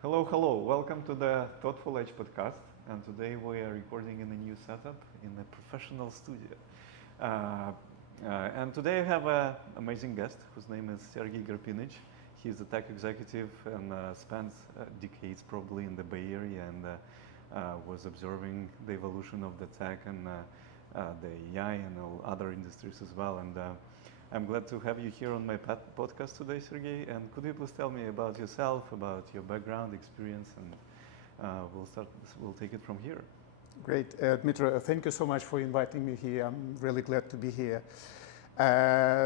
Hello, hello. Welcome to the Thoughtful Edge podcast. And today we are recording in a new setup in a professional studio. Uh, and today I have an amazing guest whose name is Sergii Gorpynich. He's a tech executive and spent decades probably in the Bay Area and was observing the evolution of the tech and the AI and all other industries as well. And I'm glad to have you here on my podcast today, Sergei. And could you please tell me about yourself, about your background, experience, and we'll take it from here. Great. Dmitry, thank you so much for inviting me here. I'm really glad to be here.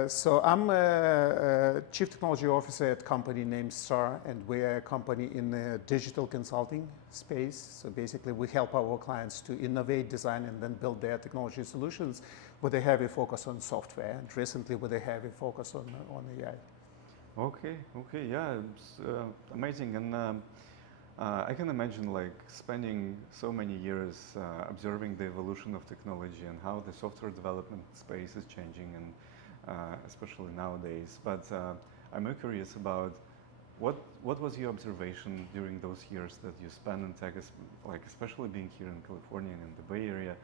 So I'm a Chief Technology Officer at a company named STAR, and we're a company in the digital consulting space. So basically, we help our clients to innovate, design, and then build their technology solutions with a heavy focus on software, and recently with a heavy focus on AI. Okay, yeah, it's amazing. And I can imagine like spending so many years observing the evolution of technology and how the software development space is changing, and especially nowadays. But I'm curious about what was your observation during those years that you spent in tech, like especially being here in California and in the Bay Area.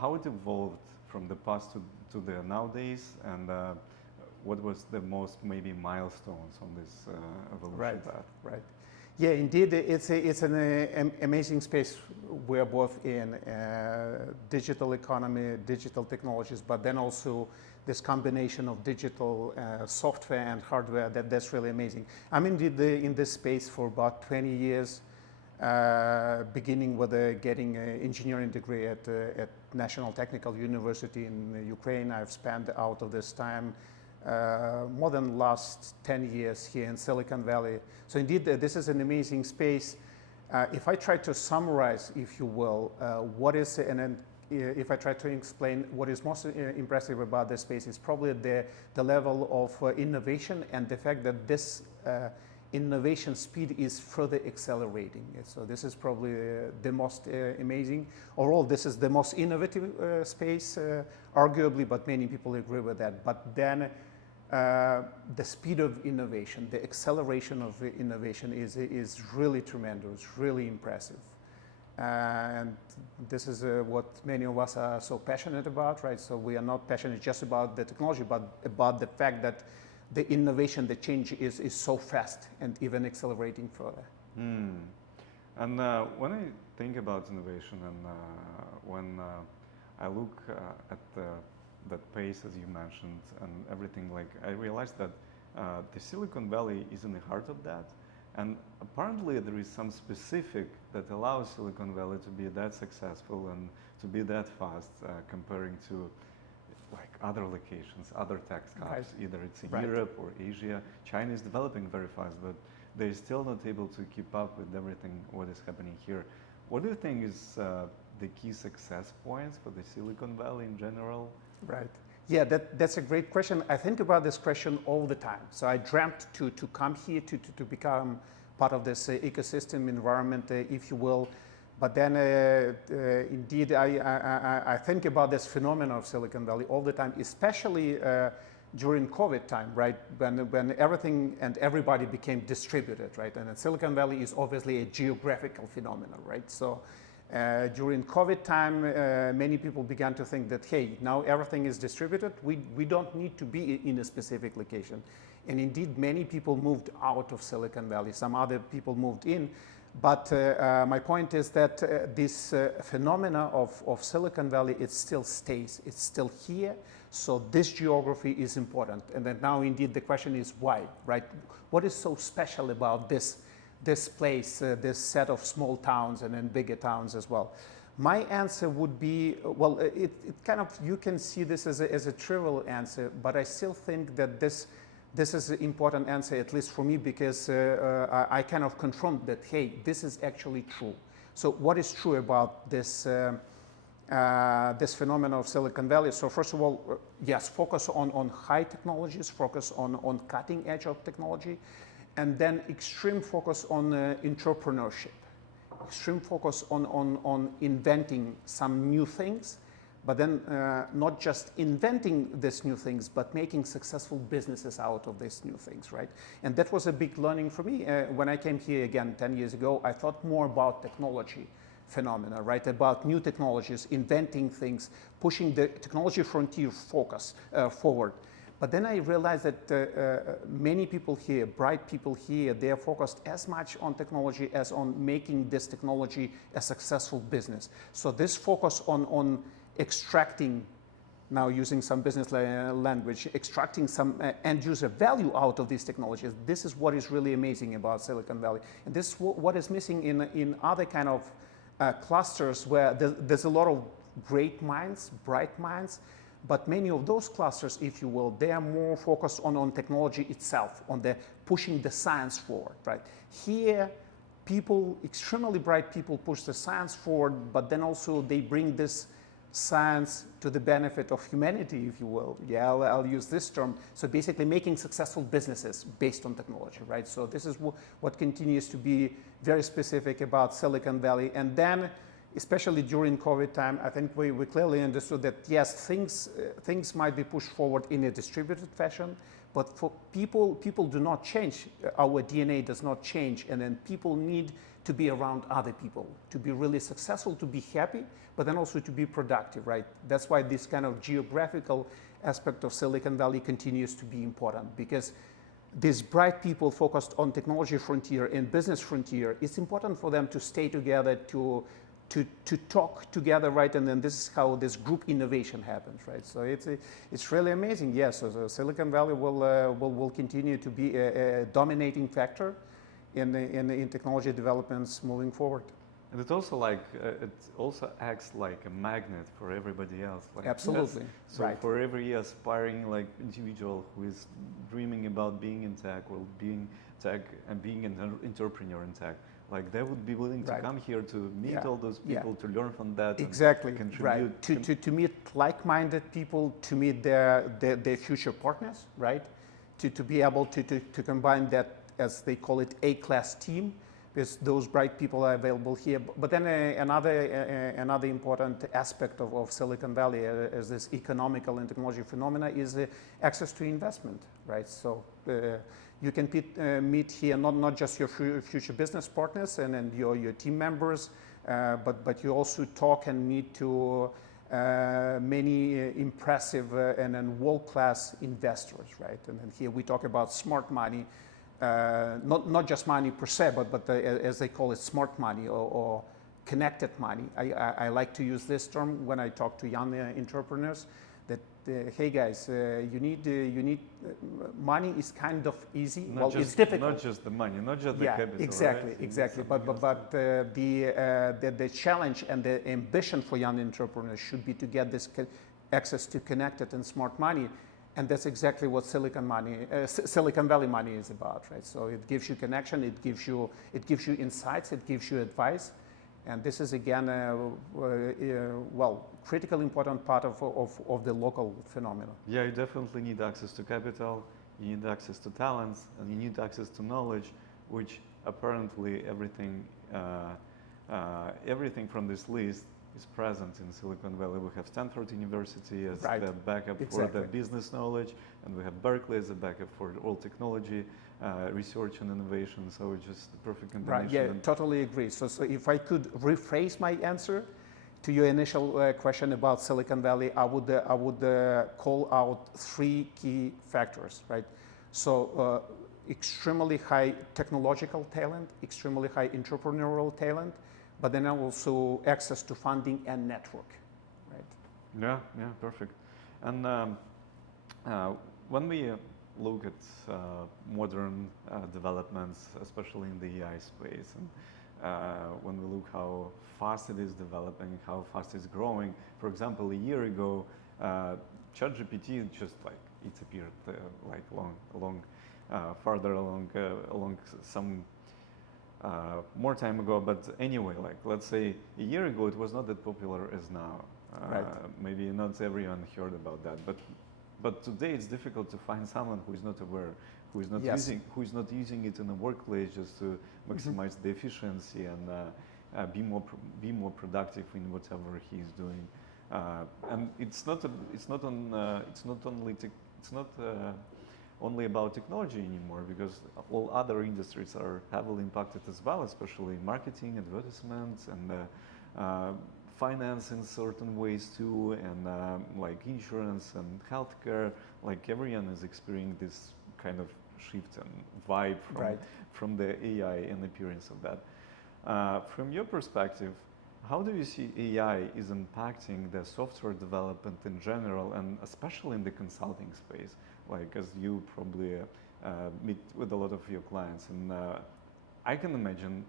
How it evolved from the past to the nowadays, and what was the most maybe milestones on this evolution path? Right. Yeah, indeed, it's an amazing space. We're both in digital economy, digital technologies, but then also this combination of digital software and hardware. That's really amazing. I'm indeed in this space for about 20 years, beginning with getting an engineering degree at National Technical University in Ukraine. I've spent out of this time more than last 10 years here in Silicon Valley. So indeed, this is an amazing space. If I try to summarize, if you will, if I try to explain what is most impressive about this space, is probably the level of innovation and the fact that this innovation speed is further accelerating. So this is probably the most amazing. Overall, this is the most innovative space, arguably, but many people agree with that. But then the speed of innovation, the acceleration of innovation is really tremendous, really impressive. And this is what many of us are so passionate about, right? So we are not passionate just about the technology, but about the fact that the innovation, the change is so fast and even accelerating further. And when I think about innovation and when I look at that pace, as you mentioned, and everything, like I realized that the Silicon Valley is in the heart of that. And apparently there is some specific that allows Silicon Valley to be that successful and to be that fast comparing to like other locations, other tech hubs, right. Either it's in Europe or Asia. China is developing very fast, but they're still not able to keep up with everything what is happening here. What do you think is the key success points for the Silicon Valley in general? Right. Yeah, that's a great question. I think about this question all the time. So I dreamt to come here to become part of this ecosystem environment, if you will. But then, indeed, I think about this phenomenon of Silicon Valley all the time, especially during COVID time, right? When everything and everybody became distributed, right? And Silicon Valley is obviously a geographical phenomenon, right? So during COVID time, many people began to think that, hey, now everything is distributed. We don't need to be in a specific location. And indeed, many people moved out of Silicon Valley. Some other people moved in. But my point is that this phenomena of Silicon Valley, it still stays. It's still here. So this geography is important. And then now, indeed, the question is why, right? What is so special about this place, this set of small towns and then bigger towns as well? My answer would be, well, it kind of, you can see this as a trivial answer, but I still think that this is an important answer, at least for me, because I kind of confront that, hey, this is actually true. So what is true about this phenomenon of Silicon Valley? So first of all, yes, focus on high technologies, focus on cutting edge of technology, and then extreme focus on entrepreneurship, extreme focus on inventing some new things but then not just inventing these new things, but making successful businesses out of these new things, right? And that was a big learning for me. When I came here again 10 years ago, I thought more about technology phenomena, right? About new technologies, inventing things, pushing the technology frontier forward. But then I realized that many people here, bright people here, they are focused as much on technology as on making this technology a successful business. So this focus on extracting, now using some business language, extracting some end user value out of these technologies, this is what is really amazing about Silicon Valley. And this is what is missing in other kind of clusters where there's a lot of great minds, bright minds, but many of those clusters, if you will, they are more focused on technology itself, on the pushing the science forward, right? Here, people, extremely bright people push the science forward, but then also they bring this science to the benefit of humanity, if you will. Yeah, I'll use this term. So basically making successful businesses based on technology, right? So this is what continues to be very specific about Silicon Valley. And then, especially during COVID time, I think we clearly understood that yes, things might be pushed forward in a distributed fashion, but for people do not change. Our DNA does not change, and then people need to be around other people, to be really successful, to be happy, but then also to be productive, right? That's why this kind of geographical aspect of Silicon Valley continues to be important, because these bright people focused on technology frontier and business frontier, it's important for them to stay together, to talk together, right? And then this is how this group innovation happens, right? So it's really amazing. Yes, so Silicon Valley will continue to be a dominating factor in technology developments moving forward. And it also it also acts like a magnet for everybody else. Like, absolutely. yes. So right. for every aspiring individual who is dreaming about being in tech or being tech and being an entrepreneur in tech, like they would be willing to come here to meet all those people, to learn from that, exactly, and contribute. Right. To meet like-minded people, to meet their future partners, right? To be able to combine that, as they call it, A-class team, because those bright people are available here. But then another important aspect of Silicon Valley as this economical and technology phenomena is access to investment, right? So you can meet here not just your future business partners and your team members, but you also talk and meet to many impressive and world-class investors, right? And then here we talk about smart money, not just money per se, but as they call it, smart money or connected money. I like to use this term when I talk to young entrepreneurs. That hey guys, you need money is kind of easy. It's difficult. Not just the money, not just the capital. Exactly, right? exactly. But the challenge and the ambition for young entrepreneurs should be to get this access to connected and smart money, and that's exactly what Silicon Valley money is about, right? So it gives you connection, it gives you insights, it gives you advice. And this is again, critical important part of the local phenomenon. Yeah, you definitely need access to capital, you need access to talents, and you need access to knowledge, which apparently everything from this list is present in Silicon Valley. We have Stanford University as the backup for the business knowledge, and we have Berkeley as a backup for all technology, research and innovation. So it's just the perfect combination. Right. Yeah, totally agree. So if I could rephrase my answer to your initial question about Silicon Valley, I would call out three key factors. Right. So extremely high technological talent, extremely high entrepreneurial talent, but then also access to funding and network, right? Yeah, perfect. And when we look at modern developments, especially in the AI space, and when we look how fast it is developing, how fast it's growing. For example, a year ago, ChatGPT just it appeared farther along some more time ago. But anyway, let's say a year ago, it was not that popular as now. Maybe not everyone heard about that, but today it's difficult to find someone who is not aware, who is not using it in a workplace just to maximize the efficiency and be more productive in whatever he is doing. And it's not only about technology anymore, because all other industries are heavily impacted as well, especially marketing, advertisements, and finance in certain ways too, and like insurance and healthcare. Like everyone is experiencing this kind of shift and vibe from the AI and appearance of that. From your perspective, how do you see AI is impacting the software development in general, and especially in the consulting space? Like, as you probably meet with a lot of your clients, and I can imagine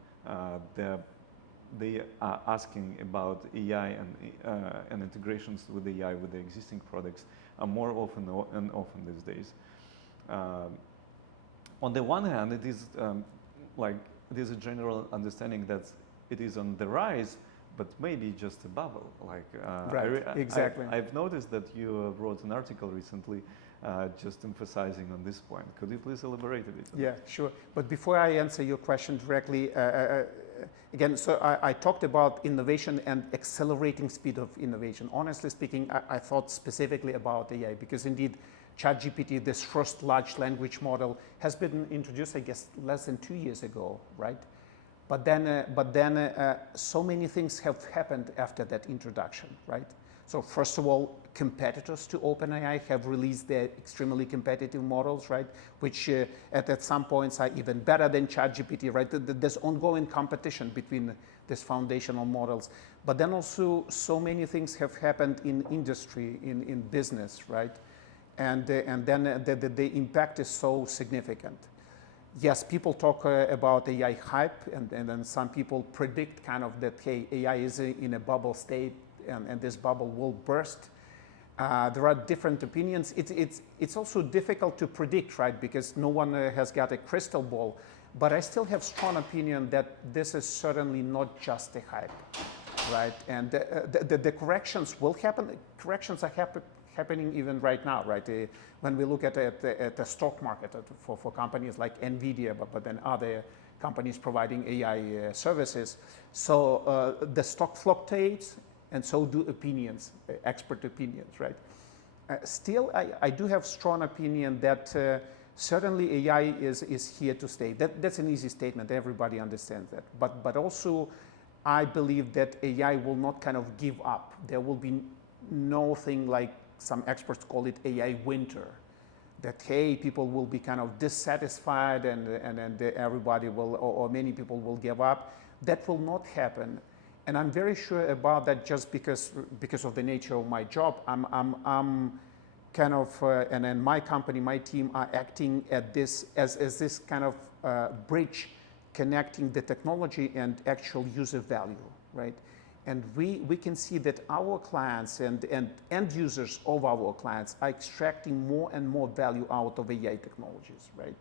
they are asking about AI and integrations with AI with the existing products are more often these days. On the one hand, it is it is a general understanding that it is on the rise, but maybe just a bubble. Like exactly. I've noticed that you wrote an article recently just emphasizing on this point. Could you please elaborate a bit? Yeah, sure. But before I answer your question directly, again, so I talked about innovation and accelerating speed of innovation. Honestly speaking, I thought specifically about AI, because indeed, ChatGPT, this first large language model, has been introduced, I guess, less than 2 years ago, right? But then so many things have happened after that introduction, right? So first of all, competitors to OpenAI have released their extremely competitive models, right? Which at some points are even better than ChatGPT, right? There's ongoing competition between these foundational models. But then also so many things have happened in industry, in business, right? And then the impact is so significant. Yes, people talk about AI hype, and then some people predict kind of that, hey, AI is in a bubble state, and this bubble will burst. There are different opinions. It's also difficult to predict, right? Because no one has got a crystal ball. But I still have strong opinion that this is certainly not just a hype, right? And the corrections will happen. Corrections are happening even right now, right? When we look at the stock market for companies like NVIDIA, but then other companies providing AI services. So the stock fluctuates, and so do opinions, expert opinions, right? Still, I do have strong opinion that certainly AI is here to stay. That's an easy statement. Everybody understands that. But also, I believe that AI will not kind of give up. There will be no thing like some experts call it AI winter. That, hey, people will be kind of dissatisfied and everybody will, or many people will give up. That will not happen. And I'm very sure about that just because of the nature of my job. I'm kind of, and then my company, my team are acting at this as this kind of bridge connecting the technology and actual user value, right? And we can see that our clients and end users of our clients are extracting more and more value out of AI technologies, right?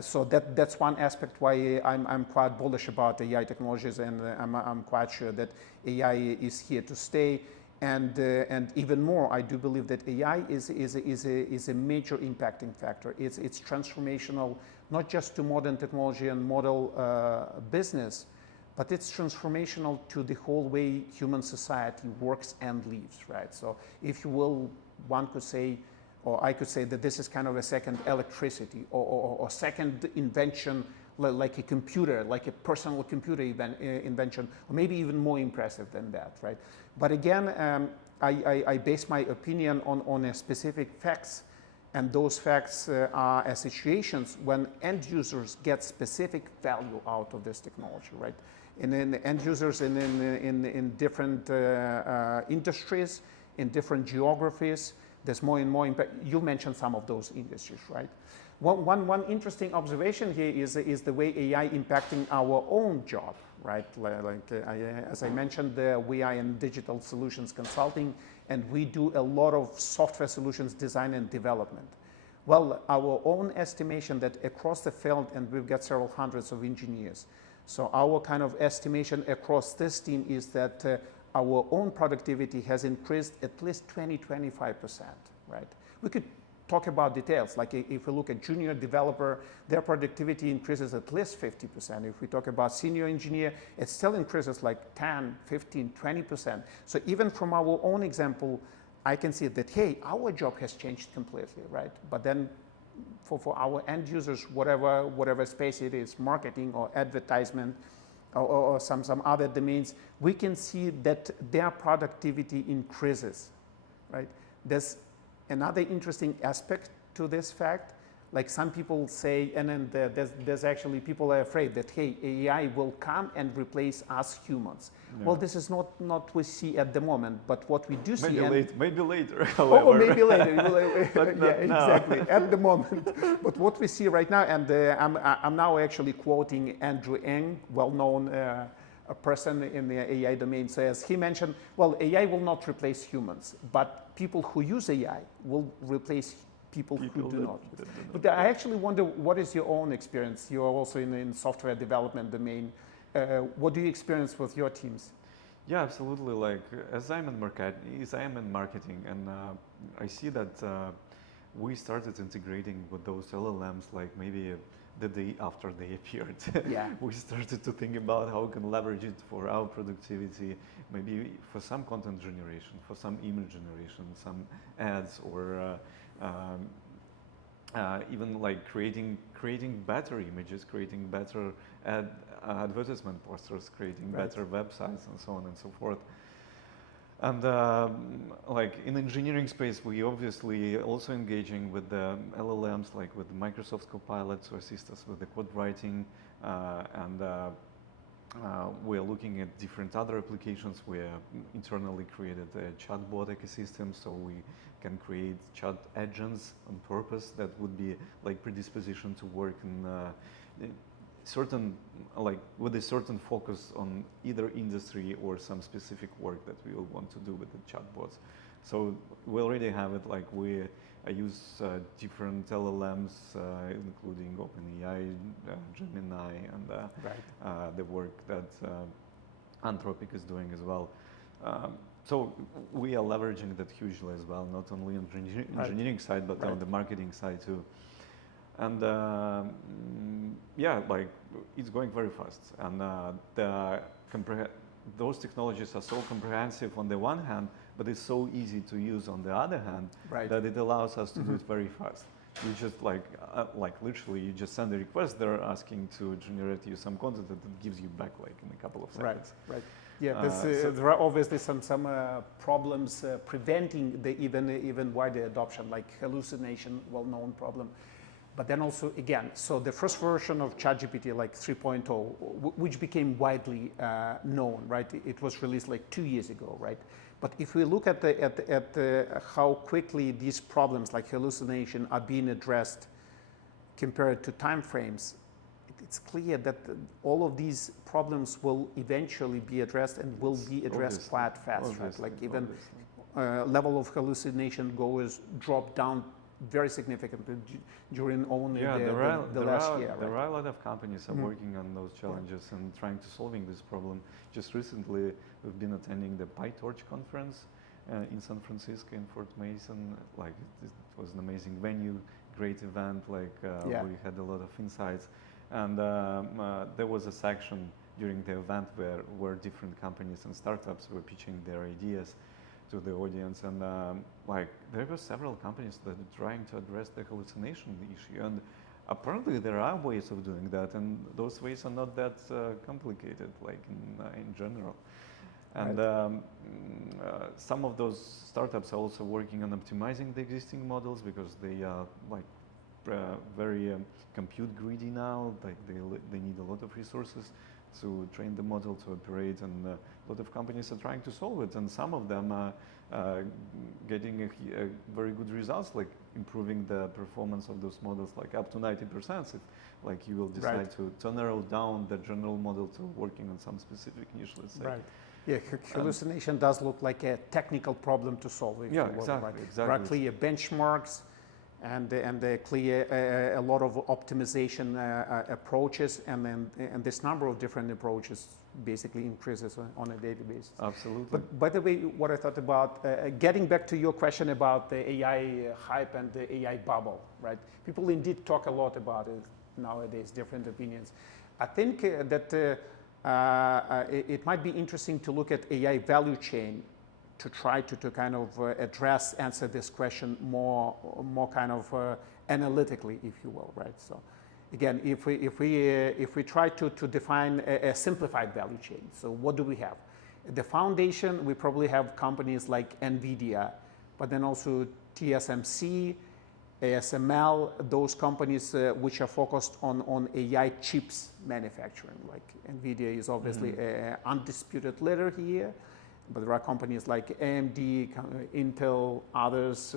So that's one aspect why I'm quite bullish about AI technologies, and I'm quite sure that AI is here to stay. And even more, I do believe that AI is a major impacting factor. It's transformational, not just to modern technology and model business, but it's transformational to the whole way human society works and lives, right? So if you will, one could say, or I could say that this is kind of a second electricity or second invention, like a computer, like a personal computer invention, or maybe even more impressive than that, right? But again, I base my opinion on a specific facts, and those facts are situations when end users get specific value out of this technology, right? And then end users in different industries, in different geographies, there's more and more impact. You mentioned some of those industries, right? One interesting observation here is the way AI impacting our own job, right? As I mentioned, we are in digital solutions consulting, and we do a lot of software solutions design and development. Well, our own estimation that across the field, and we've got several hundreds of engineers, so our kind of estimation across this team is that our own productivity has increased at least 20-25%, right? We could talk about details. Like if we look at junior developer, their productivity increases at least 50%. If we talk about senior engineer, it still increases like 10, 15, 20%. So even from our own example, I can see that, hey, our job has changed completely, right? But then for our end users, whatever space it is, marketing or advertisement or some other domains, we can see that their productivity increases, right? There's another interesting aspect to this fact. Like some people say, and then there's actually people are afraid that, hey, AI will come and replace us humans. Yeah. Well, this is not what we see at the moment, but what we do see. Maybe later. However. Oh, maybe later. Yeah, exactly. At the moment, but what we see right now, and I'm now actually quoting Andrew Ng, well-known a person in the AI domain, says he mentioned, well, AI will not replace humans, but people who use AI will replace people who do not. But I actually wonder, what is your own experience? You're also in software development domain. What do you experience with your teams? Yeah, absolutely. Like as I'm in marketing, and I see that we started integrating with those LLMs like maybe the day after they appeared. Yeah. We started to think about how we can leverage it for our productivity, maybe for some content generation, for some image generation, some ads, or even like creating better images, creating better advertisement posters, creating better websites, and so on and so forth. And like in engineering space, we obviously also engaging with the LLMs, like with Microsoft's Copilot to assist us with the code writing, and we're looking at different other applications. We internally created a chatbot ecosystem, so we can create chat agents on purpose that would be like predisposition to work in certain, like with a certain focus on either industry or some specific work that we will want to do with the chatbots. So we already have it. Like I use different LLMs, including OpenAI, Gemini, and the work that Anthropic is doing as well. So we are leveraging that hugely as well, not only on the engineering side, but on the marketing side too. And yeah, like it's going very fast. And those technologies are so comprehensive on the one hand, but it's so easy to use on the other hand that it allows us to do it very fast. You just like literally, you just send a request. They're asking to generate you some content that gives you back like in a couple of seconds. Right. Yeah, there are obviously some problems preventing the even wider adoption, like hallucination, well-known problem. But then also, again, so the first version of ChatGPT, like 3.0, which became widely known, right? It was released like 2 years ago, right? But if we look at how quickly these problems like hallucination are being addressed compared to timeframes, it's clear that all of these problems will eventually be addressed and will be addressed quite fast, right? Like even level of hallucination drop down very significantly during only the last year. There are a lot of companies are working on those challenges and trying to solving this problem. Just recently, we've been attending the PyTorch conference in San Francisco, in Fort Mason. Like it was an amazing venue, great event. Like we had a lot of insights, and there was a section during the event where different companies and startups were pitching their ideas to the audience, and like there were several companies that are trying to address the hallucination issue, and apparently there are ways of doing that, and those ways are not that complicated, like in general. And some of those startups are also working on optimizing the existing models because they are like very compute greedy now. Like they need a lot of resources to train the model to operate, and a lot of companies are trying to solve it, and some of them are getting a very good results, like improving the performance of those models like up to 90% if like you will decide to narrow down the general model to working on some specific niche, let's say. Right. Yeah, hallucination does look like a technical problem to solve. Yeah, exactly. There are clear benchmarks, and clear a lot of optimization approaches, and this number of different approaches basically increases on a daily basis. Absolutely. But by the way, what I thought about, getting back to your question about the AI hype and the AI bubble, right? People indeed talk a lot about it nowadays, different opinions. I think that it might be interesting to look at AI value chain to try to kind of answer this question more kind of analytically, if you will, right? So again, if we try to define a simplified value chain, so what do we have? The foundation, we probably have companies like NVIDIA, but then also TSMC, ASML, those companies which are focused on AI chips manufacturing. Like NVIDIA is obviously an undisputed leader here, but there are companies like AMD, Intel, others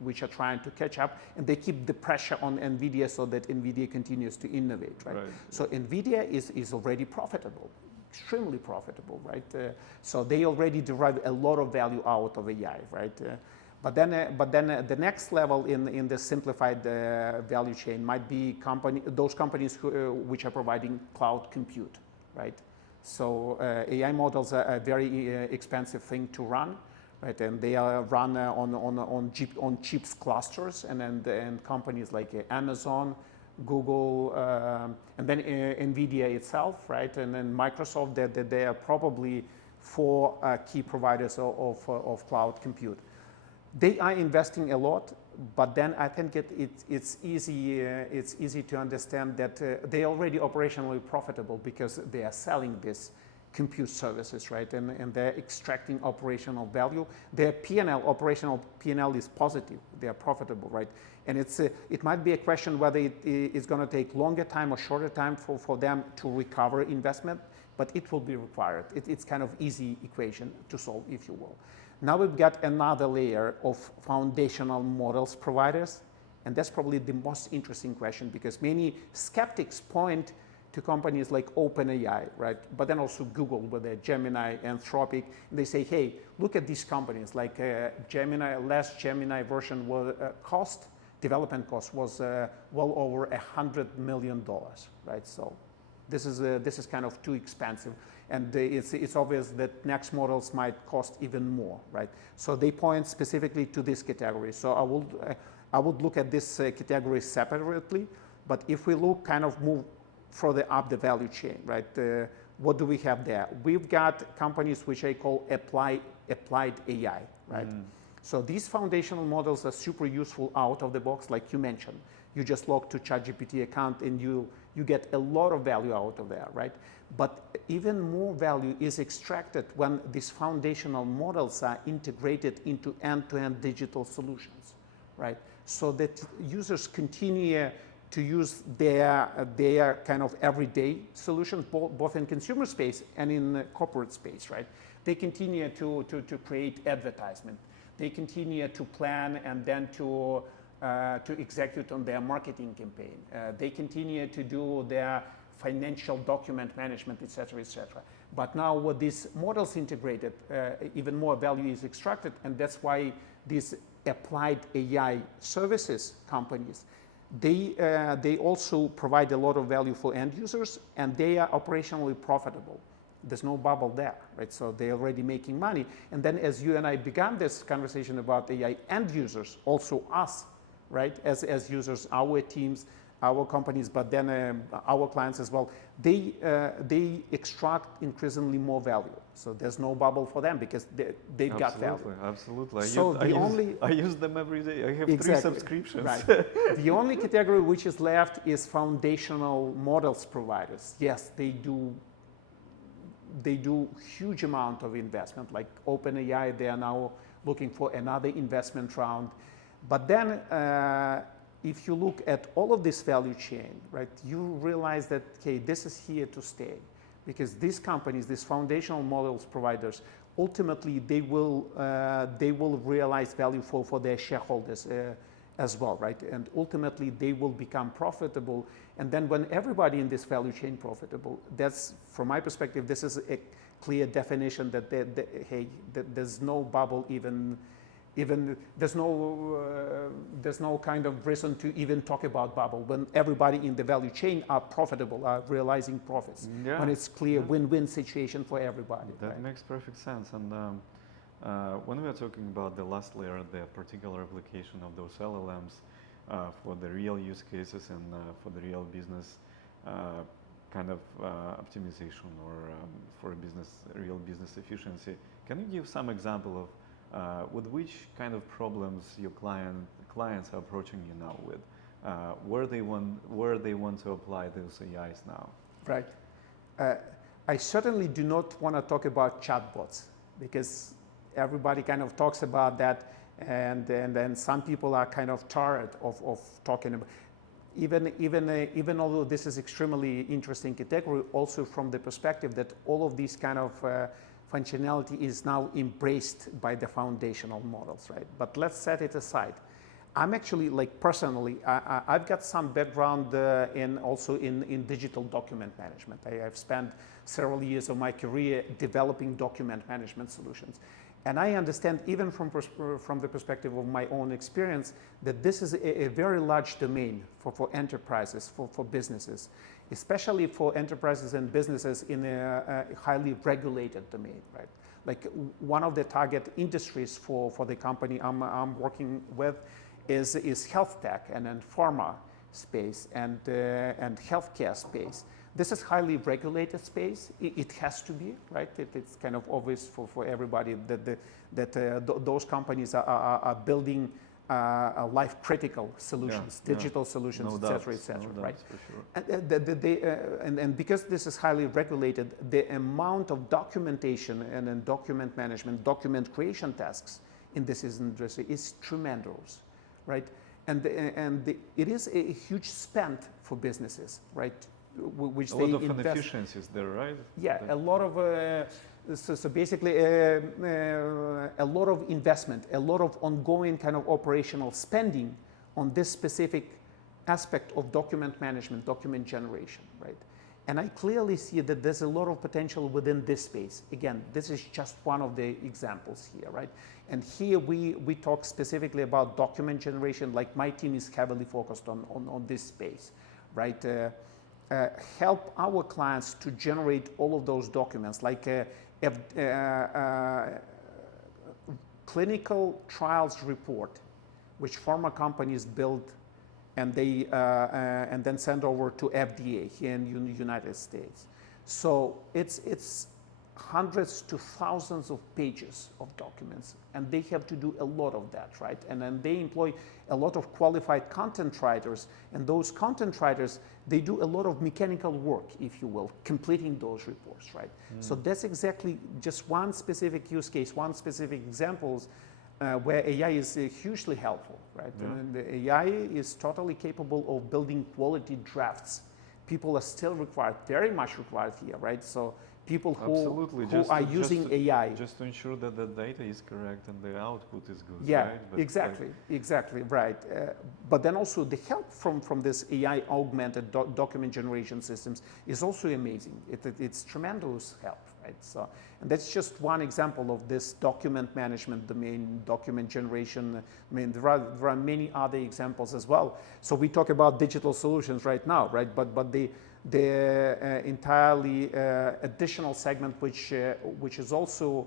which are trying to catch up, and they keep the pressure on NVIDIA so that NVIDIA continues to innovate, right? So NVIDIA is already profitable, extremely profitable, right? So they already derive a lot of value out of AI, right? But then the next level in the simplified value chain might be those companies which are providing cloud compute, right? So AI models are a very expensive thing to run, right? And they are run on chips clusters, and companies like Amazon, Google, and then NVIDIA itself, right? And then Microsoft. They are probably 4 key providers of cloud compute. They are investing a lot, but then I think it's easy to understand that they are already operationally profitable because they are selling these compute services, right? And they're extracting operational value. Their operational P&L is positive. They are profitable, right? And it might be a question whether it's going to take longer time or shorter time for them to recover investment, but it will be required. It's kind of easy equation to solve, if you will. Now we've got another layer of foundational models providers, and that's probably the most interesting question because many skeptics point to companies like OpenAI, right? But then also Google with their Gemini, Anthropic, and they say, hey, look at these companies like Gemini. Last Gemini version was development cost was well over $100 million, right? So this is kind of too expensive. And it's obvious that next models might cost even more, right? So they point specifically to this category. So I would look at this category separately, but if we move further up the value chain, right? What do we have there? We've got companies which I call applied AI, right? So these foundational models are super useful out of the box, like you mentioned. You just log to ChatGPT account and you get a lot of value out of there, right? But even more value is extracted when these foundational models are integrated into end-to-end digital solutions, right? So that users continue to use their kind of everyday solutions, both in consumer space and in corporate space, right? They continue to create advertisement. They continue to plan and then to execute on their marketing campaign. They continue to do their financial document management, et cetera, et cetera. But now with these models integrated, even more value is extracted, and that's why these applied AI services companies, they also provide a lot of value for end users, and they are operationally profitable. There's no bubble there, right? So they're already making money. And then as you and I began this conversation about AI end users, also us, right? As users, our teams, our companies, but then our clients as well, they extract increasingly more value. So there's no bubble for them because they've got value. Absolutely. So I use them every day. I have 3 subscriptions. Right. The only category which is left is foundational models providers. Yes, they do huge amount of investment. Like OpenAI, they are now looking for another investment round. But then if you look at all of this value chain, right, you realize that, okay, this is here to stay. Because these companies, these foundational models providers, ultimately they will realize value for their shareholders as well, right? And ultimately they will become profitable. And then when everybody in this value chain profitable, that's, from my perspective, this is a clear definition that, hey, that there's no bubble even Even there's no kind of reason to even talk about bubble when everybody in the value chain are profitable, are realizing profits. Yeah. When it's clear win-win situation for everybody. That right? makes perfect sense. And when we are talking about the last layer, the particular application of those LLMs for the real use cases and for the real business kind of optimization or for real business efficiency, can you give some example of with which kind of problems your clients are approaching you now with, where they want to apply those AIs now? Right. I certainly do not want to talk about chatbots because everybody kind of talks about that, and then some people are kind of tired of talking about. Even although this is extremely interesting category, also from the perspective that all of these kind of functionality is now embraced by the foundational models, right? But let's set it aside. I'm actually, like personally, I've got some background in digital document management. I've spent several years of my career developing document management solutions. And I understand, even from the perspective of my own experience, that this is a very large domain for enterprises, for businesses, especially for enterprises and businesses in a highly regulated domain, right? Like one of the target industries for the company I'm working with is health tech and then pharma space and healthcare space. This is highly regulated space. It has to be, right? It's kind of obvious for everybody that those companies are building life-critical solutions, digital solutions, et cetera, right? For sure. And because this is highly regulated, the amount of documentation and then document management, document creation tasks in this industry is tremendous, right? And it is a huge spend for businesses, right? Which a lot of inefficiencies there, right? Yeah, a lot of so basically a lot of investment, a lot of ongoing kind of operational spending on this specific aspect of document management, document generation, right? And I clearly see that there's a lot of potential within this space. Again, this is just one of the examples here, right? And here we talk specifically about document generation, like my team is heavily focused on this space, right? Help our clients to generate all of those documents, like clinical trials report, which pharma companies build and they and then send over to FDA here in the United States. So it's hundreds to thousands of pages of documents, and they have to do a lot of that, right? And then they employ a lot of qualified content writers, and those content writers, they do a lot of mechanical work, if you will, completing those reports, right? So that's exactly just one specific use case, one specific examples where AI is hugely helpful, right? Yeah. And the AI is totally capable of building quality drafts. People are still required, very much required here, right? So people who are using AI. Just to ensure that the data is correct and the output is good, yeah, right? But exactly, right. But then also the help from this AI augmented document generation systems is also amazing. It's tremendous help, right? So, and that's just one example of this document management domain, document generation. I mean, there are many other examples as well. So we talk about digital solutions right now, right? But the entirely additional segment, which is also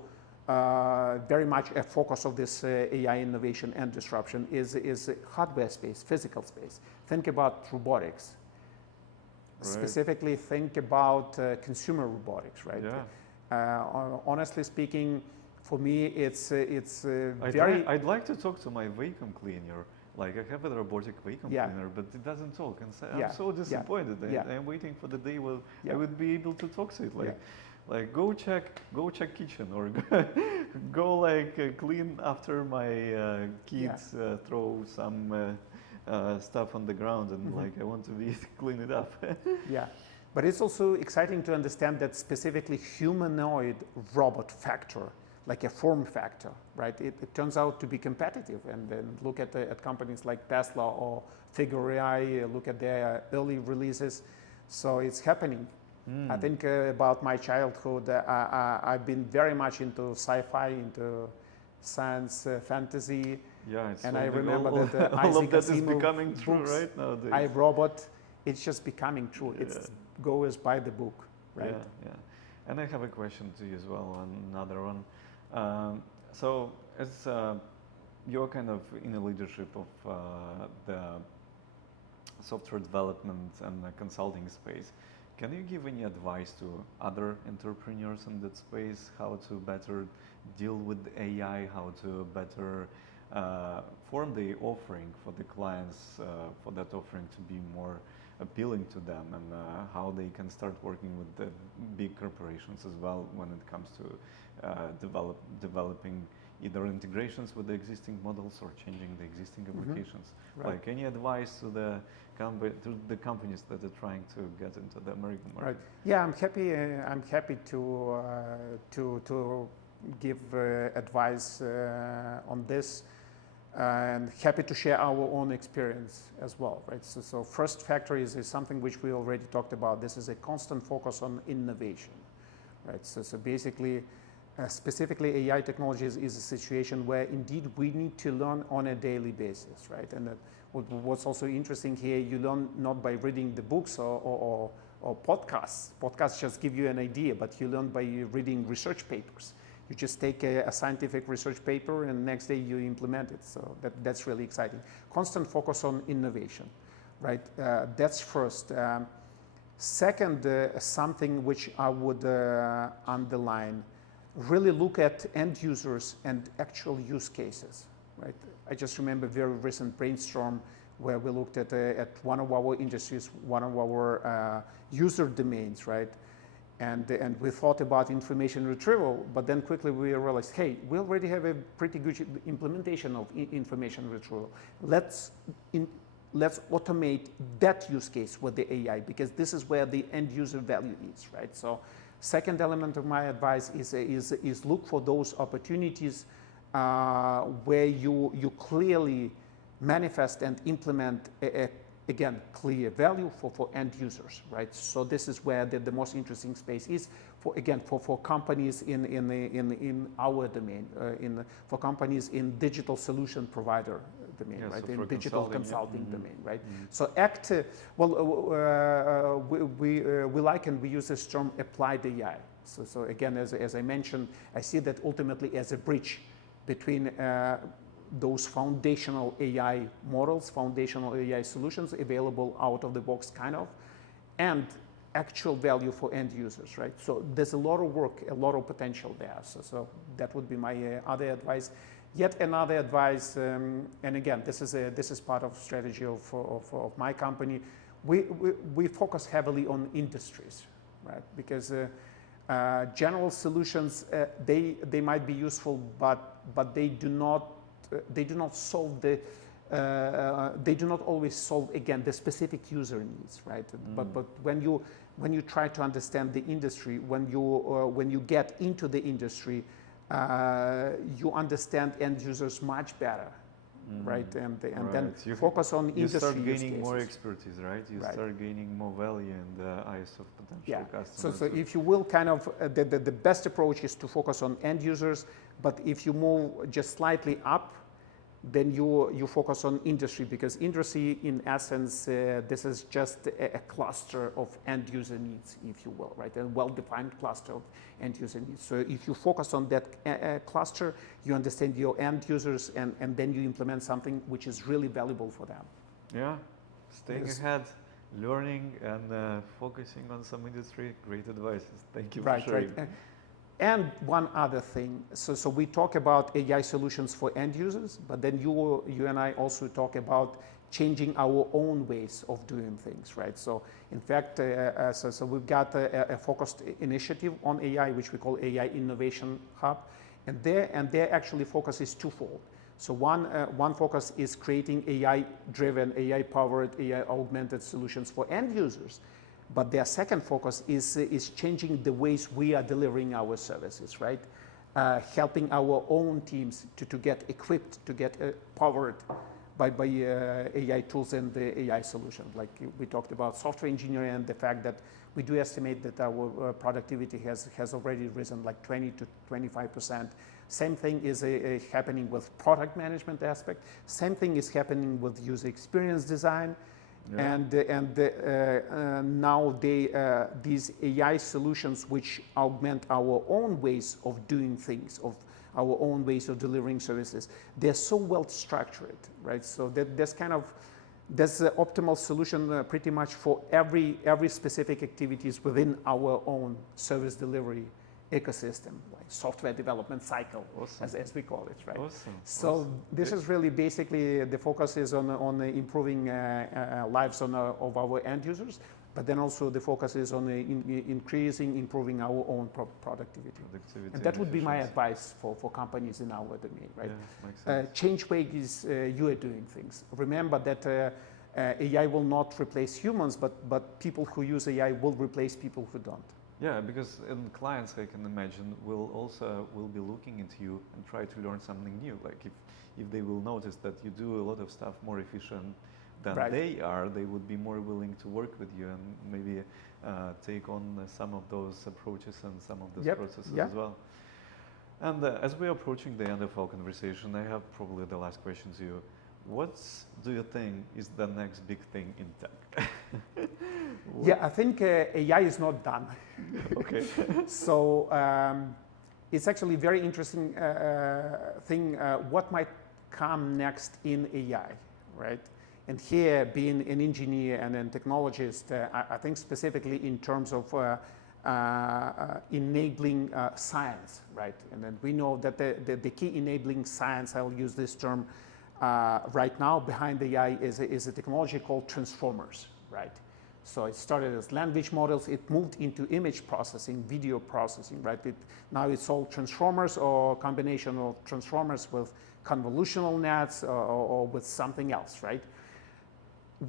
very much a focus of this AI innovation and disruption, is hardware space, physical space. Think about robotics. Right. Specifically, think about consumer robotics, right? Yeah. Honestly speaking, for me, it's very. I'd like to talk to my vacuum cleaner. Like I have a robotic vacuum cleaner, but it doesn't talk, and so I'm so disappointed. I'm waiting for the day where I would be able to talk to it. Like go check kitchen, or go like clean after my kids throw some stuff on the ground, and like I want to be clean it up. Yeah. But it's also exciting to understand that specifically humanoid robot factor, like a form factor, right? It turns out to be competitive. And then look at companies like Tesla or Figure AI, look at their early releases. So it's happening. I think about my childhood, I've been very much into sci-fi, into science fantasy. Yeah, it's And I all- remember all, that all Isaac of that is Asimov becoming true books, right nowadays. I, Robot, it's just becoming true. Yeah. It's goes by the book, right? Yeah, yeah. And I have a question to you as well, another one. So, as you're kind of in the leadership of the software development and the consulting space, can you give any advice to other entrepreneurs in that space, how to better deal with AI, how to better form the offering for the clients, for that offering to be more appealing to them, and how they can start working with the big corporations as well when it comes to developing either integrations with the existing models or changing the existing applications. Right. Like any advice to the companies that are trying to get into the American market? Right. Yeah, I'm happy. I'm happy to give advice on this, and happy to share our own experience as well. Right. So first factor is something which we already talked about. This is a constant focus on innovation. Right. So basically, specifically AI technologies is a situation where indeed we need to learn on a daily basis. Right. And what's also interesting here, you learn not by reading the books or podcasts. Podcasts just give you an idea, but you learn by reading research papers. You just take a scientific research paper and the next day you implement it. So that's really exciting. Constant focus on innovation, right? That's first. Second, something which I would underline, really look at end users and actual use cases, right? I just remember a very recent brainstorm where we looked at one of our industries, one of our user domains, right? And we thought about information retrieval, but then quickly we realized, hey, we already have a pretty good implementation of information retrieval. Let's automate that use case with the AI, because this is where the end user value is, right? So second element of my advice is look for those opportunities where you clearly manifest and implement again, clear value for end users, right? So this is where the most interesting space is for companies in our domain, for companies in digital solution provider domain, yeah, right? So in digital consulting yeah. domain, right? Mm-hmm. So we like and we use this term applied AI. So again, as I mentioned, I see that ultimately as a bridge between those foundational AI models, foundational AI solutions available out of the box kind of, and actual value for end users, right? So there's a lot of work, a lot of potential there. So that would be my other advice. Yet another advice, and again, this is part of strategy of my company. We focus heavily on industries, right? Because general solutions, they might be useful, but they do not solve they do not always solve, again, the specific user needs, right? But when you try to understand the industry, when you get into the industry, you understand end users much better, right? And right. Then you focus on industry. You start use gaining cases. more expertise, right? You right. start gaining more value in the eyes of potential customers. So if you will, kind of the best approach is to focus on end users. But if you move just slightly up, then you focus on industry, because industry, in essence, this is just a cluster of end user needs, if you will, right? A well-defined cluster of end user needs. So if you focus on that cluster, you understand your end users, and then you implement something which is really valuable for them. Yeah, staying ahead, learning, and focusing on some industry. Great advice. Thank you for sharing. Right. And one other thing, so we talk about AI solutions for end users, but then you and I also talk about changing our own ways of doing things, right? So in fact, so we've got a focused initiative on AI, which we call AI Innovation Hub, and their actually focus is twofold. So one focus is creating AI-driven, AI-powered, AI-augmented solutions for end users. But their second focus is changing the ways we are delivering our services, right? Helping our own teams to get equipped, to get powered by AI tools and the AI solution. Like we talked about software engineering and the fact that we do estimate that our productivity has already risen like 20 to 25%. Same thing is happening with product management aspect. Same thing is happening with user experience design. Yeah. And now these AI solutions which augment our own ways of doing things, of our own ways of delivering services, they're so well structured, right? So there's an optimal solution pretty much for every specific activities within our own service delivery ecosystem, like software development cycle, awesome. as we call it, right? Awesome. So awesome. This is really basically the focus is on improving lives of our end users, but then also the focus is on improving our own productivity. And that would be my advice for companies in our domain, right? Yeah, makes sense. Change ways you are doing things. Remember that AI will not replace humans, but people who use AI will replace people who don't. Yeah, because clients, I can imagine, will be looking into you and try to learn something new. Like if they will notice that you do a lot of stuff more efficient than right. they are, they would be more willing to work with you and maybe take on some of those approaches and some of those processes as well. And as we're approaching the end of our conversation, I have probably the last question to you. What do you think is the next big thing in tech? Yeah, I think AI is not done. Okay. So it's actually very interesting thing what might come next in AI, right? And here, being an engineer and a technologist, I think specifically in terms of enabling science, right? And then we know that the key enabling science, I'll use this term right now, behind AI is a technology called transformers, right? So it started as language models, it moved into image processing, video processing, right? Now it's all transformers or combination of transformers with convolutional nets or with something else, right?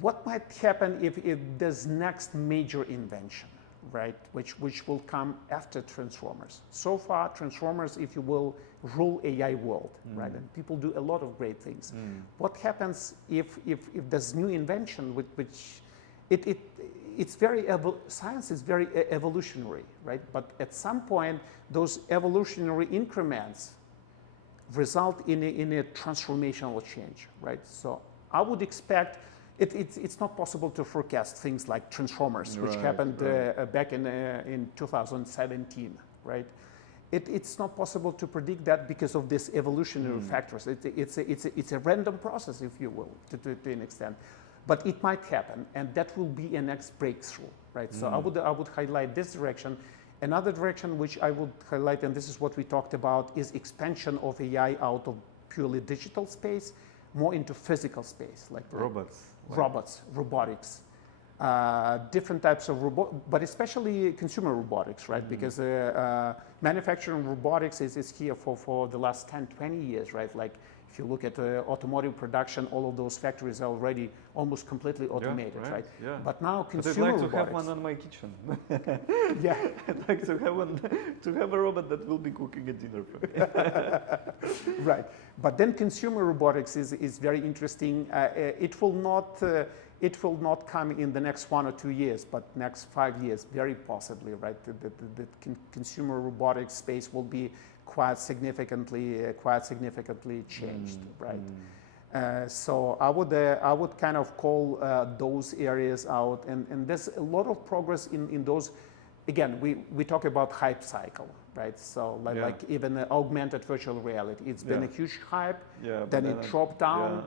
What might happen if there's next major invention, right? Which will come after transformers. So far, transformers, if you will, rule AI world, right? And people do a lot of great things. What happens if there's new invention which it's very science is very evolutionary, right? But at some point, those evolutionary increments result in a transformational change, right? So I would expect it's not possible to forecast things like transformers, which happened back in 2017, right? It's not possible to predict that because of these evolutionary factors. It's a random process, if you will, to an extent. But it might happen, and that will be a next breakthrough, right? So I would highlight this direction. Another direction which I would highlight, and this is what we talked about, is expansion of AI out of purely digital space, more into physical space, like robots, robotics, different types of but especially consumer robotics, right? Because manufacturing robotics is here for the last 10, 20 years, right? Like if you look at automotive production, all of those factories are already almost completely automated, right? Yeah. But now consumer robotics. I'd like to have one on my kitchen. Yeah. I'd like to have a robot that will be cooking a dinner for me. Right. But then consumer robotics is very interesting. It will not come in the next 1 or 2 years, but next 5 years, very possibly, right? The consumer robotics space will be quite significantly changed, right? So I would kind of call those areas out, and there's a lot of progress in those. Again, we talk about hype cycle, right? So like even augmented virtual reality, it's been a huge hype, then it dropped down,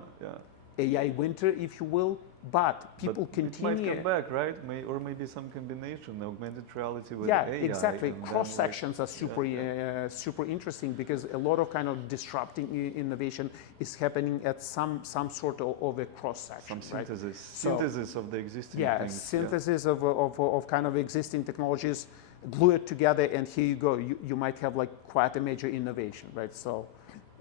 AI winter, if you will. But people continue. It might come back, right? Or maybe some combination, augmented reality with AI. Yeah, exactly. Cross sections are super interesting because a lot of kind of disrupting innovation is happening at some sort of a cross section. Some synthesis, synthesis of the existing things. Synthesis of kind of existing technologies, glue it together, and here you go. You might have like quite a major innovation, right? So.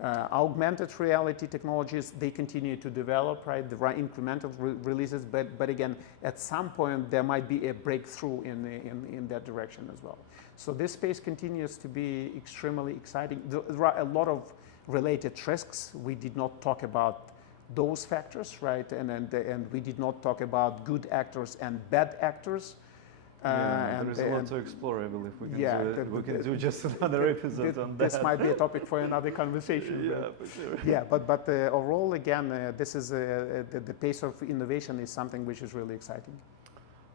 Augmented reality technologies, they continue to develop, right? The right incremental releases, but again, at some point there might be a breakthrough in that direction as well. So this space continues to be extremely exciting. There are a lot of related risks. We did not talk about those factors, right? And we did not talk about good actors and bad actors. There is a lot to explore. I believe we can we can do just another episode on that. This might be a topic for another conversation. Yeah, for sure. Yeah, but overall, again, this is the pace of innovation is something which is really exciting.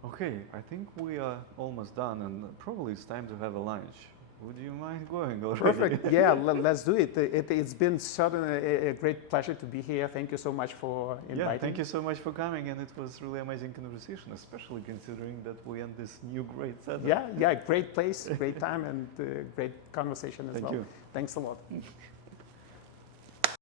Okay, I think we are almost done, and probably it's time to have a lunch. Would you mind going already? Perfect. Yeah, let's do it. It's been certainly a great pleasure to be here. Thank you so much for inviting. Yeah, thank you so much for coming, and it was really amazing conversation, especially considering that we in this new great setup. Yeah, great place, great time, and great conversation as well. Thank you. Thanks a lot.